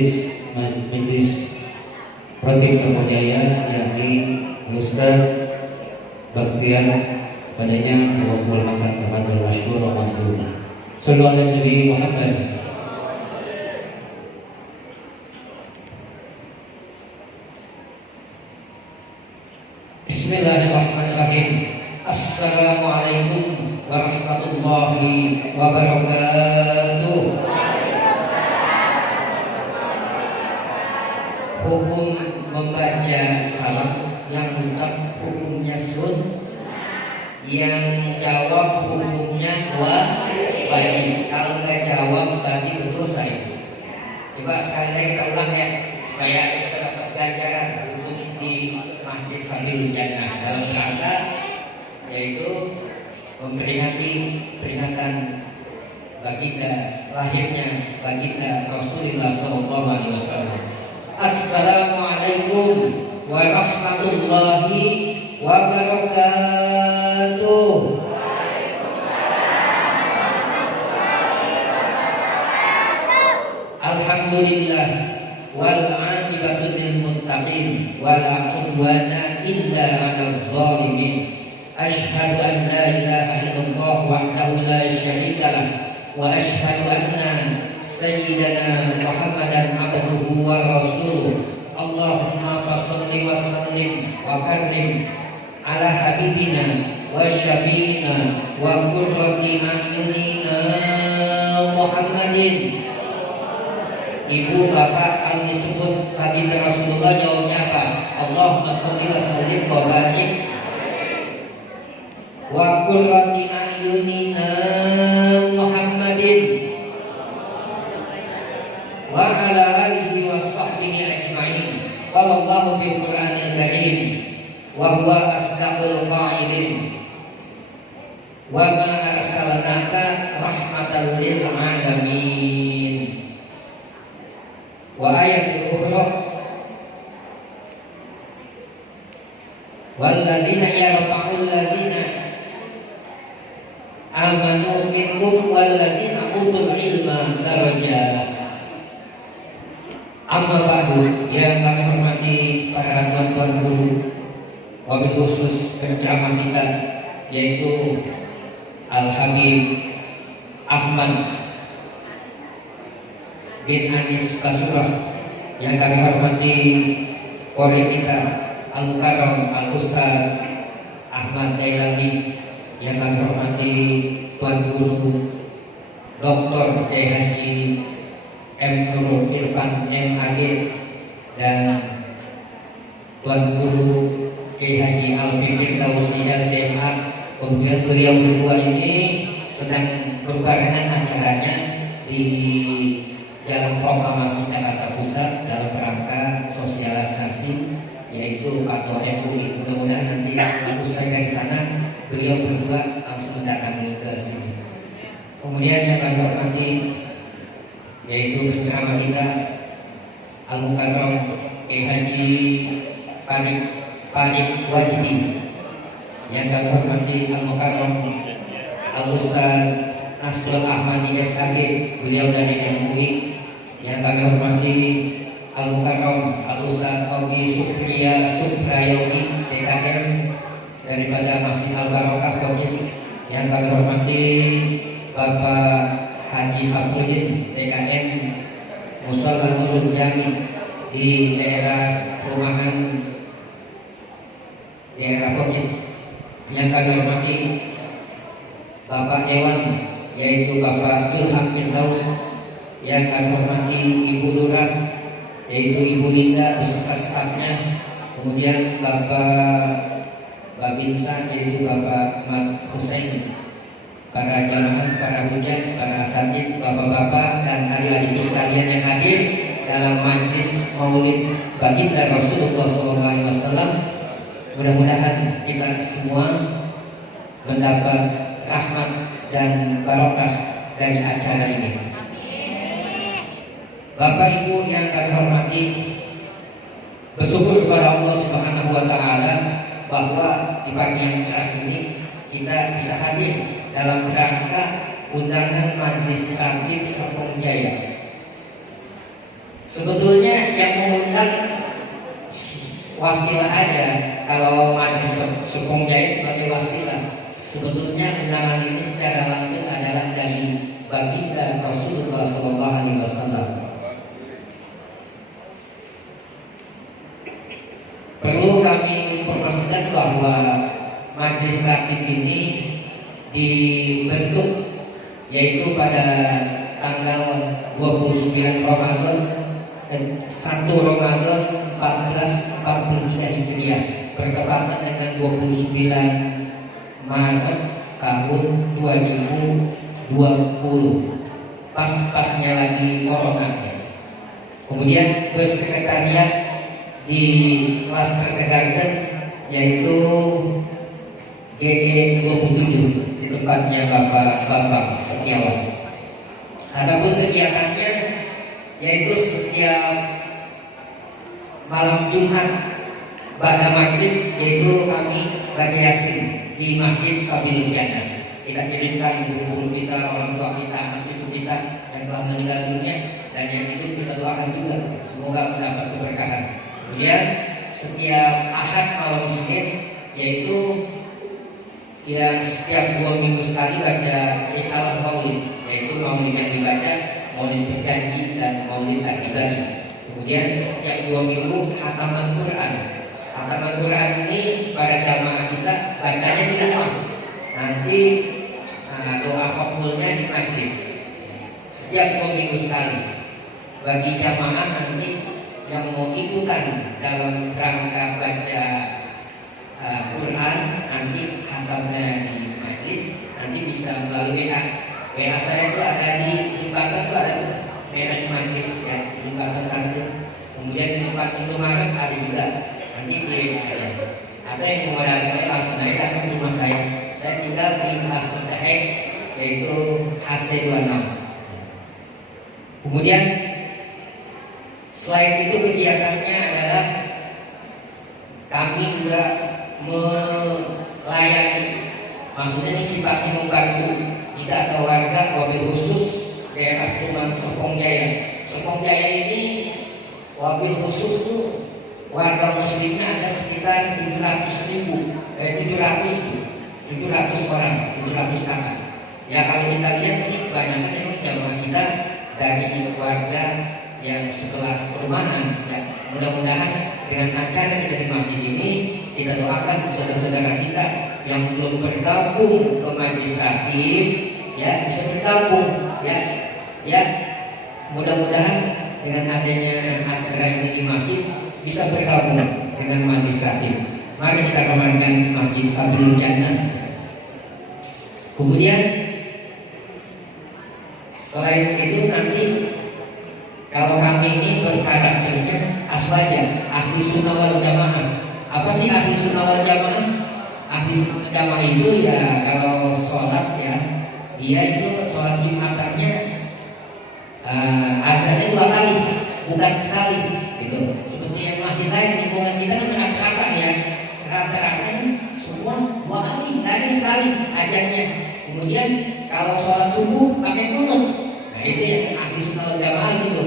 Majelis Ratib Samudjaya, yakni Ustaz Bakhtiar, padanya waqul makan tafadhol masykur wa maqbul. Sallallahu ala Nabi Muhammad. Bismillahirrahmanirrahim. Assalamualaikum warahmatullahi wabarakatuh. Hukum membaca salam, yang ucap hukumnya sun, yang jawab hukumnya wajib. Kalau nggak jawab berarti berdosa itu. Coba sekali lagi kita ulang ya, supaya kita dapat ganjaran untuk di Masjid Sabilul Jannah dalam rangka yaitu memperingati peringatan baginda lahirnya baginda Rasulullah SAW. Assalamualaikum warahmatullahi wabarakatuh. Alhamdulillah wal aqibatu lil muttaqin wala udwana illa 'alal zalimin. Asyhadu an la ilaha illallah wahdahu la syarika lah wa asyhadu anna sayyidana Muhammadan abduhu wa rasuluh. Allahumma shalli wa sallim wa karrim ala habibina wa syafiina wa qurrati a'yunina Muhammadin. Ibu, bapak, al disebut baginda Rasulullah, jawabnya apa? Allahumma sholli wa sallim wa barik wa qurrati a'yunina Muhammadin wa ala alihi wa sahbihi ajma'in. Qala Allahu fil Qur'anil Karim wa huwa asdaqul qa'ilin wa ma arsalnaka rahmatan lil alamin. Wa ayatul ukhra walladzina yarfa'ul ladzina amanu minkum walladzina utul ilma darajat. Amma ba'du, yang kami hormati para tuan-tuan guru, wabil khusus penceramah kita yaitu Al-Habib Ahmad bin Anis Kasurah, yang kami hormati kori kita Al-Mukarram Al-Ustaz Ahmad Dailami, yang kami hormati Tuan Guru Dr. K.H. M. Nurul Irfan M.Ag dan Tuan Guru K.H. Al-Bibir Tausiah SMA. Kemudian beliau berdua ini sedang berbarengan acaranya di dalam proklamasi Jakarta Pusat dalam rangka sosialisasi yaitu Fatwa MUI. Mudah-mudahan nanti setelah usai dari sana beliau berdua langsung mendatangi ke sini. Kemudian yang kami hormati yaitu penceramah kita Al-Mukarram K.H. Farid Wajdi, yang kami hormati Al-Mukarram Al-Ustaz Nasrul Ahmadi SAG, beliau dari MUI, yang kami hormati Al-Mukarram Al-Ustaz Ogi Suprayogi DKM daripada Masjid Al-Barokah Kocis, yang kami hormati Bapak Haji Safuddin DKM Mushola Nurul Jami di daerah perumahan daerah Kocis, yang kami hormati Bapak Dewan yaitu Bapak Julham Firdaus, yang kami hormati Ibu Lurah yaitu Ibu Linda beserta stafnya, kemudian Bapak Babinsa yaitu Bapak Ahmad Hussein, para jamaah, para hujat, para asatidz, bapak-bapak dan adik-adik sekalian yang hadir dalam majlis Maulid Baginda Rasulullah SAW. Mudah-mudahan kita semua mendapat rahmat dan barokah dari acara ini. Bapak Ibu yang kami hormati, bersyukur kepada Allah Subhanahu wa Ta'ala bahwa di pagi yang cerah ini kita bisa hadir dalam rangka undangan Majelis Ratib Serpong Jaya. Sebetulnya yang mengundang wasilah aja. Kalau Majelis Serpong Jaya sebagai wasilah, sebetulnya undangan ini secara langsung adalah dari baginda Rasulullah SAW. Perlu kami informasikan bahwa Majelis Ratib ini dibentuk yaitu pada tanggal 29 Ramadan dan 1 Ramadan 1443 Hijriah, bertepatan dengan 29 Maret tahun 2020, pas-pasnya lagi corona. Kemudian bersekretariat di kelas Garden yaitu GG 27 di tempatnya Bapak Setiawan. Adapun kegiatannya yaitu setiap malam Jumat pada maghrib yaitu kami baca Yasin di Masjid Sabilul Jannah. Kita kirimkan guru-guru kita, orang tua kita, anak cucu kita yang telah meninggal dunia, dan yang itu kita doakan juga semoga mendapat keberkahan. Kemudian setiap Ahad malam Senin yaitu ya setiap 2 minggu sekali baca risalah maulid, yaitu maulid yang dibaca, maulid berjanji dan maulid adibari. Kemudian setiap 2 minggu khataman Quran. Khataman Quran ini pada jamaah kita bacanya di rumah. Nanti doa khotmulnya di majlis. Setiap 2 minggu sekali. Bagi jamaah nanti yang mau ikutan dalam rangka baca Quran, nanti khatamnya di majlis, nanti bisa melalui WA. WA saya itu ada di jembatan, itu ada WA di majlis ya, di jembatan sana itu. Kemudian di tempat Indomaret ada juga, nanti di WA aja. Ada yang mau datang langsung aja datang ke rumah saya. Saya tinggal di Hasan Cahek, yaitu HC26. Kemudian selain itu kegiatannya adalah kami juga melayani, maksudnya ini sifatnya membantu jika ada warga wabil khusus daerah Perumahan Serpong Jaya. Serpong Jaya ini wabil khusus tuh warga muslimnya ada sekitar 700 orang, 700 kakak. Ya kalau kita lihat ini kebanyakan memang jamaah kita dari warga yang setelah perumahan. Ya, mudah-mudahan dengan acara kita di masjid ini, kita doakan saudara-saudara kita yang belum bergabung ke Majelis Ratib ya bisa bergabung ya mudah-mudahan dengan adanya acara ini di masjid bisa bergabung dengan Majelis Ratib. Mari kita kembangkan Masjid Sabilul Jannah. Kemudian selain itu nanti kalau kami ini berkarakternya aswaja, ahli sunnah wal jamaah. Apa sih ahli sunnah wal jamaah? Ahli sunnah wal jamaah itu ya kalau sholat ya, dia itu sholat Jumatannya azannya 2 kali, bukan sekali gitu. Seperti yang masjid lain, lingkungan kita kan rata-rata ya, rata-rata semua 2 kali, nggak ada sekali azannya. Kemudian kalau sholat subuh pakai kunut. Nah itu ya ahli sunnah wal jamaah gitu.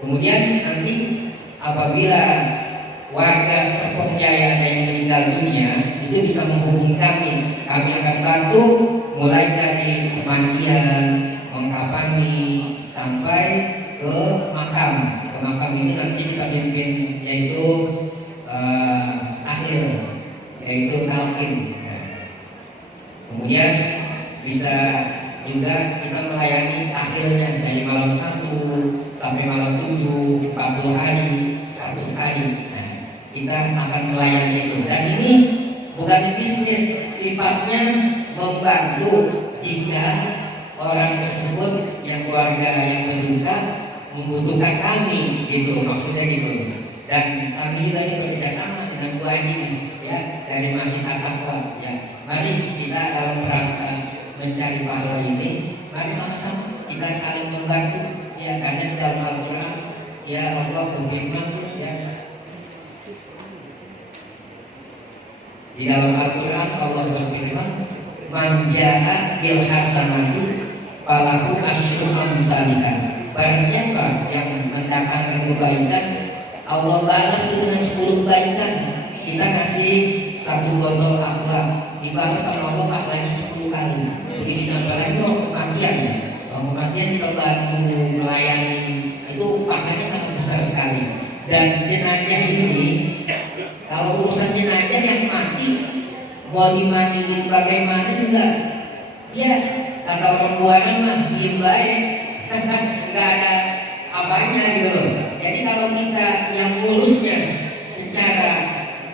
Kemudian nanti apabila warga Serpong Jaya ada yang meninggal dunia, itu bisa menghubungi kami. Kami akan bantu mulai dari pemandian, mengkafani sampai ke makam. Ke makam ini nanti kita pimpin yaitu akhir, yaitu talqin. Kemudian bisa juga kita melayani akhirnya dari malam 1 sampai malam 7, 40 hari, 100 hari. Nah, kita akan melayani itu. Dan ini bukan bisnis, sifatnya membantu jika orang tersebut yang keluarga yang berduka membutuhkan kami, gitu maksudnya gitu. Dan kami tadi bekerja sama dengan Bu Haji ya dari Masjid At-Taqwa ya. Mari kita dalam rangka mencari pahala ini, mari sama-sama kita saling membantu ya, karena di dalam Al-Quran ya Allah berfirman ya, di dalam Al-Quran Allah berfirman man jaa bil hasanati falahu asyru amsalihah Barang siapa yang mendatangkan kebaikan, Allah balas dengan 10 kebaikan. Kita kasih 1 botol aqua, dibalas sama Allah pahalanya 10 kali. Begitu juga lagi waktu kematian ya. Waktu kematian kita bantu melayani, itu pahalanya sangat besar sekali. Dan jenazah ini, kalau urusan jenazah yang mati mau dimandiin bagaimana juga, dia kata orang buaran mah diem baik, nggak ada apanya gitu. Jadi kalau kita yang lulusnya secara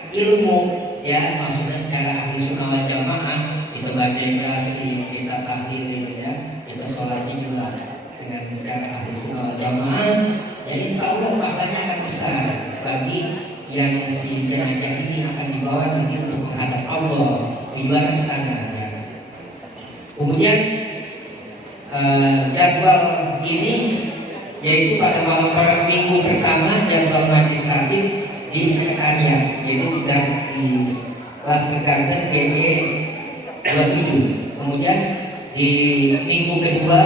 ilmu, ya maksudnya secara ahli sunnah wal jamaah, kita baca kasih, kita tahlil ya, kita sholatnya juga dengan secara ahli sunnah wal jamaah. Jadi insya Allah pahalanya akan besar bagi yang si jenazah ini akan dibawa nanti untuk menghadap Allah di luar sana. Ya. Kemudian jadwal ini yaitu pada malam minggu pertama jadwal legislatif di sekretariat, yaitu di kelas Garden DE 27. Kemudian di minggu kedua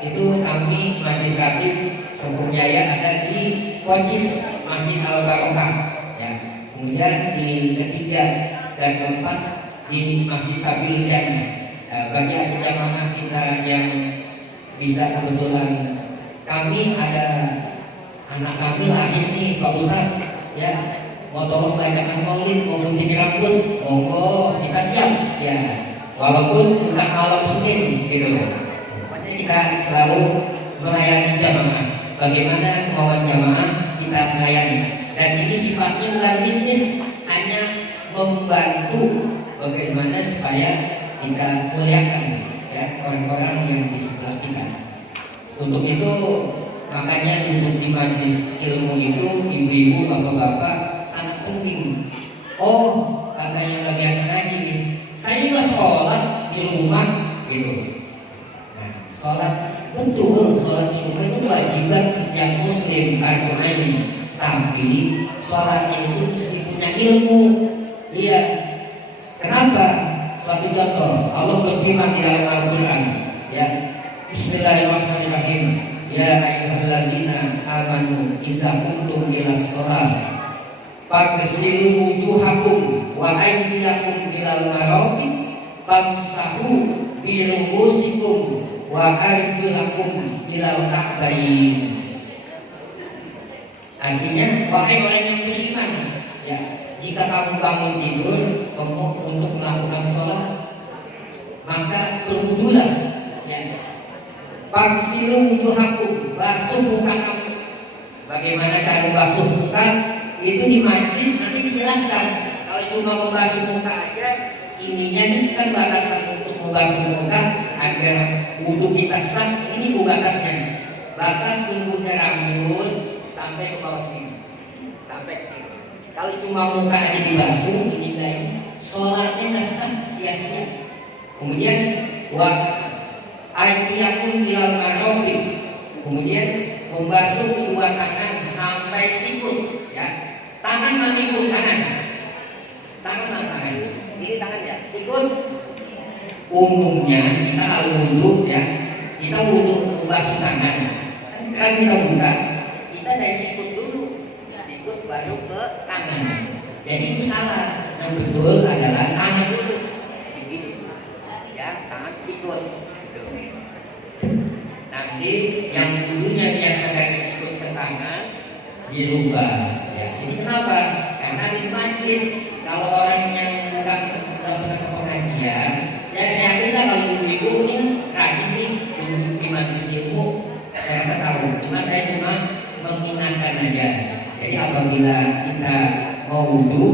itu kami legislatif Sempur Jaya ada di Koncis Masjid Al Barokah. Ya. Kemudian di ketiga dan keempat di Masjid Sabil Jannah. Bagi jamaah kita yang bisa kebetulan, kami ada anak kami lahir nih Pak Ustadz, ya mau tolong bacakan maulid, mau gunting rambut, monggo kita siap ya, walaupun bukan malam Senin gitu. Pokoknya kita selalu melayani jamaah, bagaimana kemauan jamaah kita melayani, dan ini sifatnya bukan bisnis, hanya membantu bagaimana supaya kita muliakan ya orang-orang yang di sebelah kita. Untuk itu makanya duduk di majelis ilmu itu ibu-ibu, bapak-bapak sangat penting. Oh, katanya nggak biasa ngaji, saya juga sholat di rumah gitu. Nah, sholat betul, sholat di rumah itu kewajiban setiap muslim fardu ain. Tapi sholatnya itu mesti punya ilmu. Iya. Kenapa? Suatu contoh, Allah berfirman di dalam Al-Quran, ya, Bismillahirrahmanirrahim. Ya ayyuhallazina amanu idza qumtum ilas shalah faghsilu wujuhakum wa aydiyakum ilal marafiq famsahu bi ru'usikum wa arjulakum ilal ka'bayn. Artinya, wahai orang yang beriman, ya, jika kamu bangun tidur untuk melakukan sholat, maka berwudulah. Ya. Faghsilu wujuhakum, basuh muka kamu. Bagaimana cara membasuh muka? Itu di majlis nanti dijelaskan. Kalau cuma membasuh muka aja, ininya ini kan batasan untuk membasuh muka agar wudhu kita sah. Ini batasnya. Batas tumbuhnya rambut sampai ke bawah sini, sampai ke sini. Kalau cuma muka aja dibasuh, ini lain, sholatnya nggak sah, sia-sia. Kemudian aydiyakum ilal marafiq, kemudian membasuh kedua tangan sampai sikut, ya. Tangan mana ibu? Tangan mana tangan? Ini tangan ya, sikut. Umumnya kita kalau wudhu ya, kita wudhu membasuh tangan, kan kita buka, kita dari sikut dulu, sikut baru ke tangan. Jadi itu salah. Yang betul adalah tangan dulu, ya, tangan sikut. Nanti yang dulunya biasa dari sikut ke tangan dirubah. Ya, ini kenapa? Karena di majlis kalau orang yang udah pernah ke pengajian, ya saya yakin kalau ibu-ibu ini rajin nih duduk di majlis ilmu, saya rasa tahu. Cuma saya mengingatkan aja. Jadi apabila kita mau wudhu,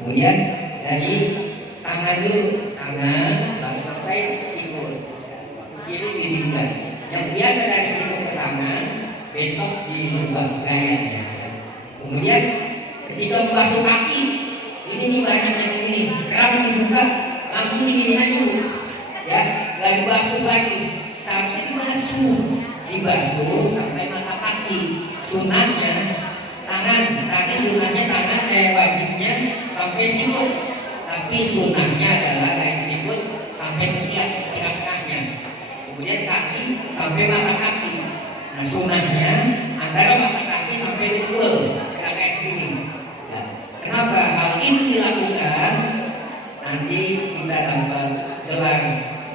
kemudian dari tangan dulu, tangan lalu sampai sikut, kiri juga. Yang biasa dari sikut ke tangan, besok dirubah gayanya. Kemudian ketika membasuh kaki, ini banyak yang ini, keran dibuka, lampu didirikan dulu, ya, lagi basuh lagi, seharusnya dibasuh sampai mata kaki. Sunahnya tangan, tadi sunahnya tangan wajibnya sampai sikut, tapi sunahnya adalah dari sikut sampai ketiak tengah-tengahnya, kemudian kaki sampai mata kaki. Nah sunnahnya antara mata kaki sampai dengkul, kayak segini. Nah, kenapa hal ini dilakukan? Nanti kita dapat gelar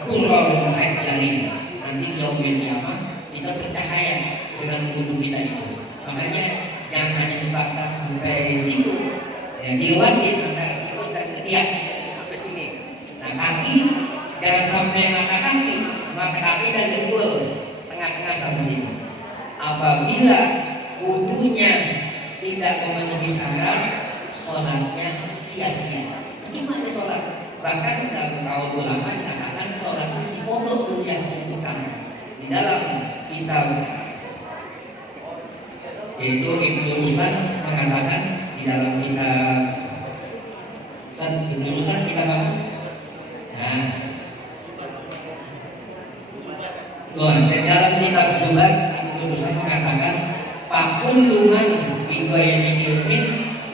Qurrul Hajjalin. Nanti di yaumil qiyamah kita bercahaya dengan wudhu kita itu. Makanya jangan hanya sebatas sampai situ, ya diluarin antara situ dan ketiak sampai sini. Nah kaki jangan sampai mata kaki dan dengkul tengah-tengah sampai sini. Apabila wudhunya tidak memenuhi syarat, sholatnya sia-sia. Gimana sholat? Bahkan dalam kaum ulama dikatakan sholat itu si pondok yang utama. Di dalam kitab yaitu Ibnu Ruslan mengatakan di dalam kitab Ibnu Ruslan kitab apa? Nah, di dalam kitab Zubat Ibnu Ruslan mengatakan pakul luman bigoyani ilmin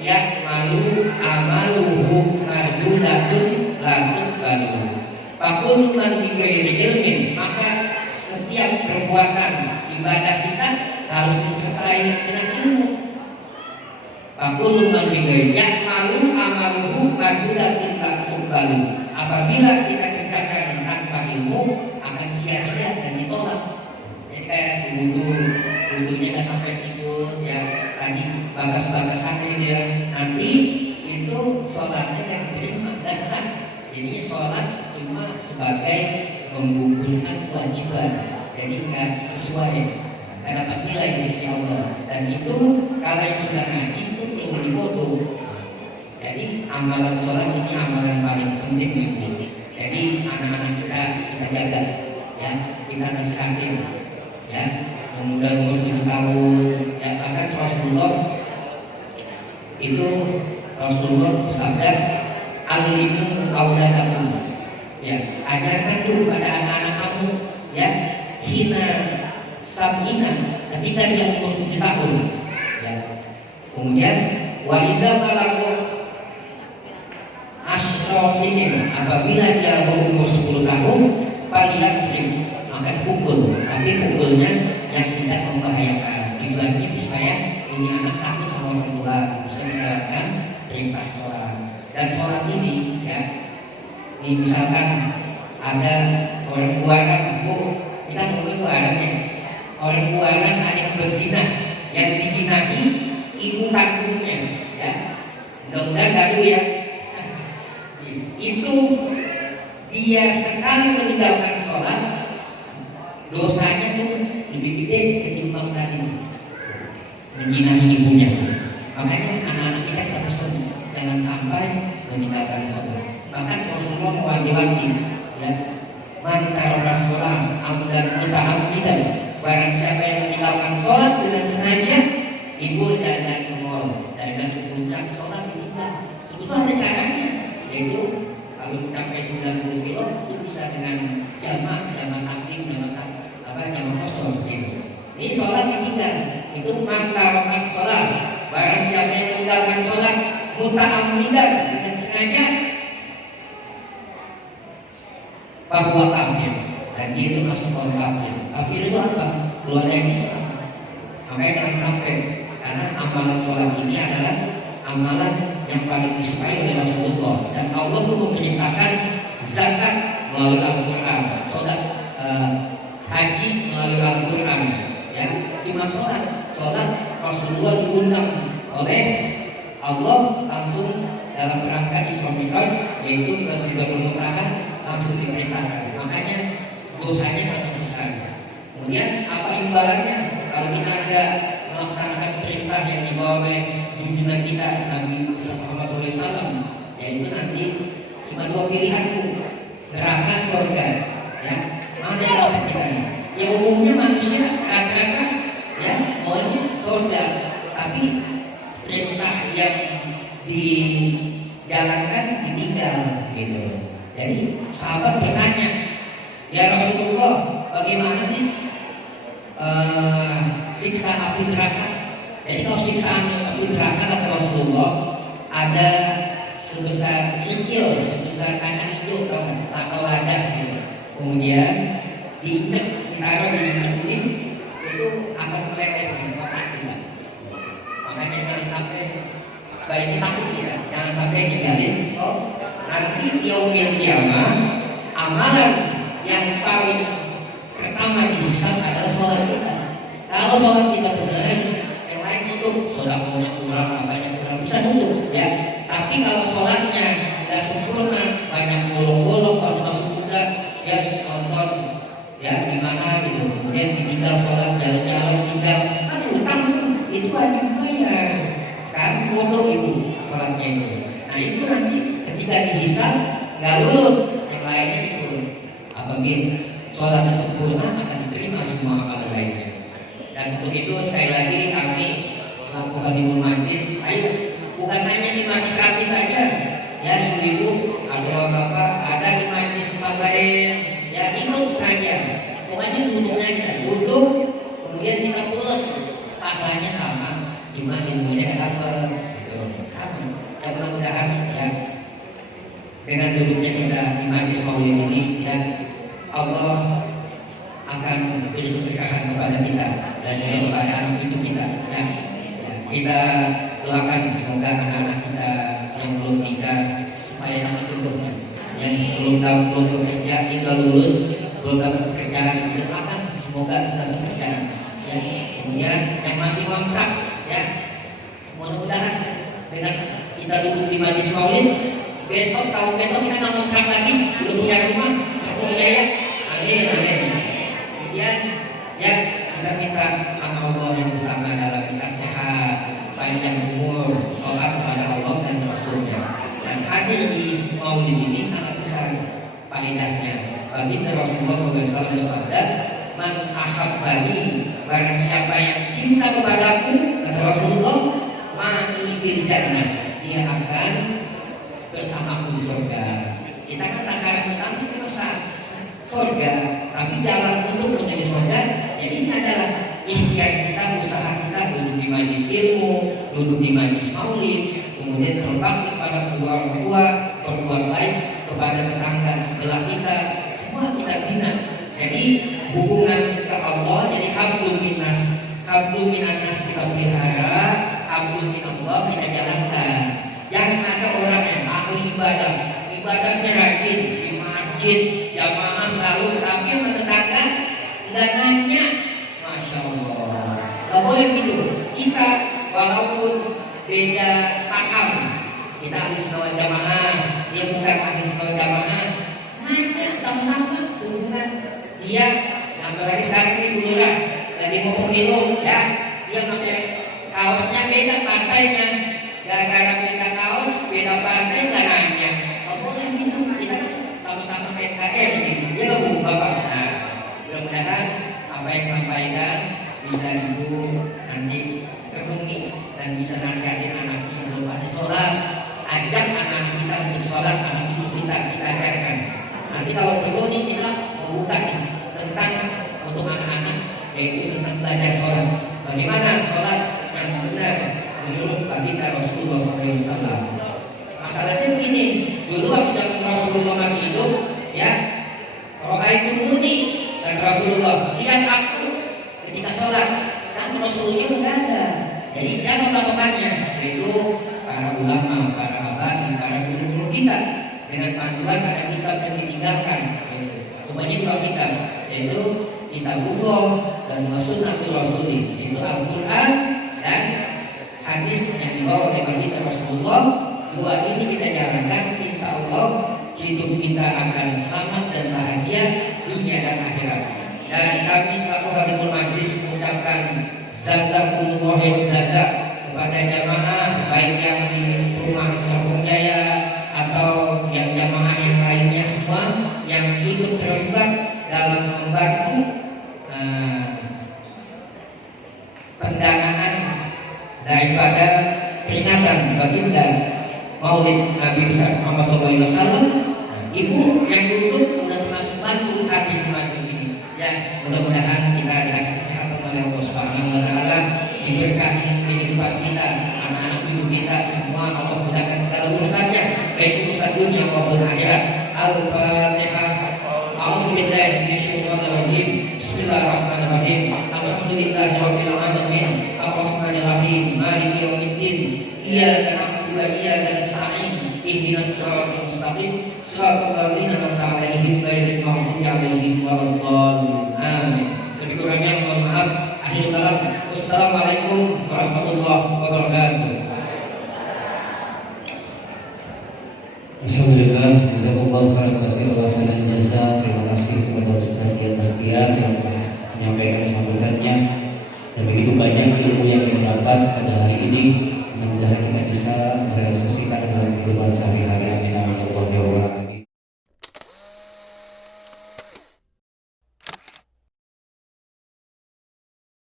yak malu amaluhu mardudatun latut balu. Pakul luman bigoyani ilmin, maka setiap perbuatan ibadah kita harus disertai dengan ilmu. Pakul luman bigoyani yak malu amaluhu mardudatun latut balu. Apabila kita kerjakan tanpa ilmu akan sia-sia dan ditolak. Jadi kayak wudhunya nggak sampai situ ya, tadi batas-batasan gitu ya, nanti itu sholatnya nggak diterima, nggak sah. Jadi sholat cuma sebagai menggugurkan kewajiban, jadi nggak sesuai, nggak dapat nilai di sisi Allah. Dan itu kalau yang sudah ngaji itu perlu difoto. Jadi amalan sholat ini amalan paling penting gitu. Jadi anak-anak kita jaga ya, kita nasihati ya, muda umur 7 tahun ya. Bahkan Rasulullah bersabda alimu auladakum ya, ajarkan dulu pada anak-anak kamu ya, hina sabina, ketika dia umur 7 tahun ya. Kemudian wa iza balagu asrosinin, apabila dia berumur 10 tahun paliyakrim, maka pukul, tapi pukulnya yang tidak membahayakan. Tujuannya supaya ini anak takut sama orang tua, bisa menjalankan perintah sholat. Dan sholat ini ya, ini misalkan ada orang buaran, kita ngomongin buarannya, orang buaran ada yang berzina, yang dijinahi ibu kandungnya ya, mudah-mudahan gaduh ya. Itu dia sekali meninggalkan sholat, dosanya tuh lebih gede ketimbang tadi menjinahi ibunya. Makanya anak-anak kita pesan jangan sampai meninggalkan sholat. Bahkan Rasulullah mewanti-wanti ya, man taraka sholat amdan muta'ammidan, barang siapa yang meninggalkan sholat dengan sengaja, ibu dan kemol dan puncak sholat ditinggal. Sebetulnya ada caranya, yaitu kalau sampai 90 kilo itu bisa dengan jamak takdim, jamak kosong gitu. Ini sholat ditinggal, itu maka sholat. Barang siapa yang meninggalkan sholat muta'ammidan dengan sengaja, bahwa kafir, dan dia itu masuk orang kafir. Kafir itu apa? Keluar dari Islam. Makanya jangan sampai, karena amalan sholat ini adalah amalan yang paling disukai oleh Rasulullah, dan Allah pun menyatakan zakat melalui Al-Quran, sholat haji melalui Al-Quran ya. Cuma sholat Rasulullah diundang oleh Allah langsung dalam rangka Isra Mi'raj, yaitu ke Sidratul Muntaha, langsung diperintahkan. Makanya dosanya sangat besar. Kemudian apa imbalannya kalau kita ada melaksanakan perintah yang dibawa oleh junjungan kita Nabi Muhammad SAW, yaitu nanti cuma 2 pilihan tuh, neraka, surga ya. Mana yang dapat kita nih? Ya umumnya manusia rata-rata ya maunya surga, tapi perintah yang dijalankan ditinggal gitu. Jadi sahabat bertanya, ya Rasulullah, bagaimana sih siksa api neraka? Jadi kalau siksaan api neraka kata Rasulullah ada sebesar kikil, sebesar kacang hijau atau lada gitu. Kemudian diinjak, ditaruh di ini itu akan meleleh di otak kita. Makanya jangan sampai sebaiknya takut ya, jangan sampai ninggalin sholat. Nanti yaumil kiamah amalan yang paling pertama dihisab adalah sholat kita. Kalau sholat kita benar, yang lain tutup, sedekahnya kurang, apanya kurang, bisa tutup ya. Tapi kalau sholatnya tidak sempurna, banyak bolong-bolong, kalau masuk juga ya nonton ya gimana gitu, kemudian ditinggal sholat jalan-jalan tinggal, kan utang itu wajib bayar. Sekarang bodoh itu sholatnya itu. Nah itu nanti ketika dihisab nggak lulus, yang lainnya itu. Apabila sholatnya sempurna akan diterima semua amalan lainnya. Dan untuk itu sekali lagi kami selaku Khadimul Majlis, ayo bukan hanya di majlis ratib aja, ya ibu-ibu atau bapak ada di majlis tempat lain, ya ikut saja. Pokoknya duduk aja, duduk, kemudian kita pulas, pahalanya sama, cuma ilmunya dapat, gitu. Sama. Ya mudah-mudahan ya dengan duduknya kita di majlis maulid ini, ya Allah akan beri keberkahan kepada kita dan juga kepada anak cucu kita. Ya. Kita doakan semoga anak-anak kita yang belum nikah supaya dapat jodohnya. Yang sebelum tahun belum bekerja, kita lulus belum dapat pekerjaan, doakan semoga bisa bekerja. Ya. Kemudian yang masih kontrak, ya mudah-mudahan dengan kita duduk di majlis maulid, besok tahun besok kita nggak kontrak lagi, belum punya rumah, semuanya ya. Amin, amin. Kemudian ya kita minta sama Allah yang utama dalam kita sehat, panjang umur, doa kepada Allah dan Rasulnya. Dan hadir di maulid ini sangat besar faedahnya. Baginda Rasulullah SAW bersabda, "Man ahabbani, barang siapa yang cinta kepadaku," kata Rasulullah, "ma'i bil jannah, dia akan bersamaku di surga." Kita kan sasaran utama itu surga, tapi jalan untuk menuju surga, jadi ini adalah ikhtiar kita, usaha kita, duduk di majlis ilmu, duduk di majlis maulid, kemudian berbakti kepada kedua orang tua, berbuat baik kepada tetangga sebelah kita, semua kita bina. Jadi hubungan ke Allah, jadi hablum minas kita pelihara, hablum minallah kita jalankan. Jangan ada orang yang ahli ibadah, ibadahnya rajin di masjid, jamaah selalu, tapi sama tetangga nggak nanya, masya Allah. Nggak boleh gitu. Kita walaupun beda paham, kita ahli sunnah wal jamaah, dia bukan ahli sunnah wal jamaah, nanya sama-sama hubungan dia. Apalagi sekarang ini Bulurah lagi mau pemilu, ya dia pakai kaosnya beda partainya, gara-gara beda kaos, beda partai nggak nanya. Nggak boleh gitu. Kita sama-sama PKN gitu. Dia nggak buka bapak. Nah, mudah-mudahan apa yang sampaikan bisa ibu nanti renungi dan bisa nasihatin anak yang belum ada sholat. Ajak anak-anak kita untuk sholat, anak cucu kita ajarkan. Nanti kalau perlu nih kita membuka nih tentang untuk anak-anak, yaitu tentang belajar sholat. Bagaimana sholat yang benar menurut baginda Rasulullah SAW. Masalahnya begini, dulu waktu Rasulullah masih hidup, ya, Ra'aitumuni, dan Rasulullah lihat aku ketika sholat. Saat Rasulullah nggak ada. Jadi siapa patokannya? Yaitu para ulama, para abadi, para guru-guru kita. Dengan panduan ada kitab yang ditinggalkan, semuanya dua kitab, yaitu Kitabullah dan Sunnatul Rasul, yaitu Al-Quran dan hadis yang dibawa oleh baginda Rasulullah. Dua ini kita jalankan, insya Allah hidup kita akan selamat dan bahagia dunia dan akhirat. Dan kami selaku Khadimul Majlis mengucapkan jazakumullah jazak kepada jamaah, baik yang di rumah Sambung Jaya atau yang jamaah yang lainnya semua yang ikut terlibat dalam membantu pendanaan daripada peringatan baginda Maulid Nabi besar Muhammad SAW. Ibu yang duduk sudah termasuk bantu hadir di majlis ini. Ya, mudah-mudahan kita dikasih kesehatan oleh Allah Subhanahu wa Ta'ala, diberkahi kehidupan kita, anak-anak cucu kita semua Allah mudahkan segala urusannya, baik urusan dunia maupun akhirat. Al-Fatihah. A'udzubillahi minasyaitonir rajim. Bismillahirrahmanirrahim. Alhamdulillah. Alhamdulillahirabbil alamin. Arrahmanir rahim. Maliki yaumiddin. Iyyaka na'budu wa iyyaka nasta'in. Ihdinas siratal mustaqim. Shiratal ladzina an'amta 'alaihim ghairil maghdubi 'alaihim waladdallin. Amin. Lebih kurangnya mohon maaf. Akhir kalam. Wassalamualaikum warahmatullahi wabarakatuh. Alhamdulillah, jazakumullah khairan katsir wa ahsanal jazaa. Terima kasih kepada Ustaz Dian Bahtiar yang telah menyampaikan sambutannya. Dan begitu banyak ilmu yang kita dapat pada hari ini. Mudah-mudahan kita bisa merealisasikan dalam kehidupan sehari-hari.